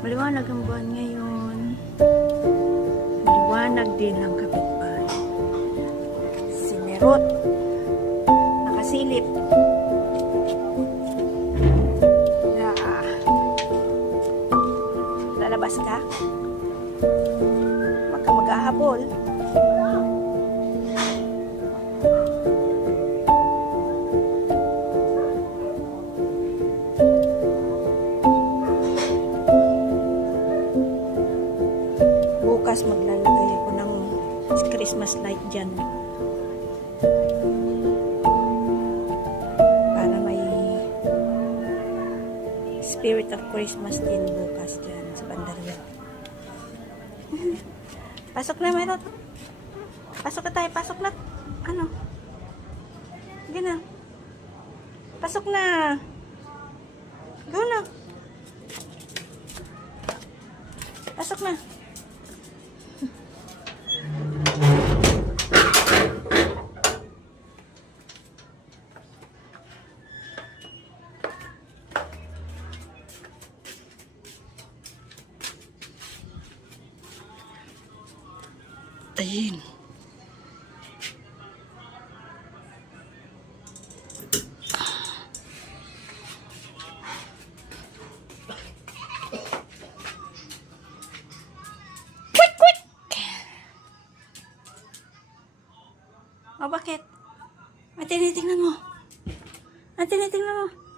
Maliwanag ang buwan ngayon. Maliwanag din ang kapitbahay. Sinerot. Nakasilip. Yeah. Lalabas ka? Huwag Bukas maglalagay ako ng Christmas light dyan. Para may spirit of Christmas din bukas dyan sa bandarya. Pasok na, Merot. Pasok na tayo, pasok na. Ano? Sige na. Pasok na. Go na. Pasok na. patayin. Quick, quick! O, oh, bakit? Ang tinitingnan mo. Ang tinitingnan mo.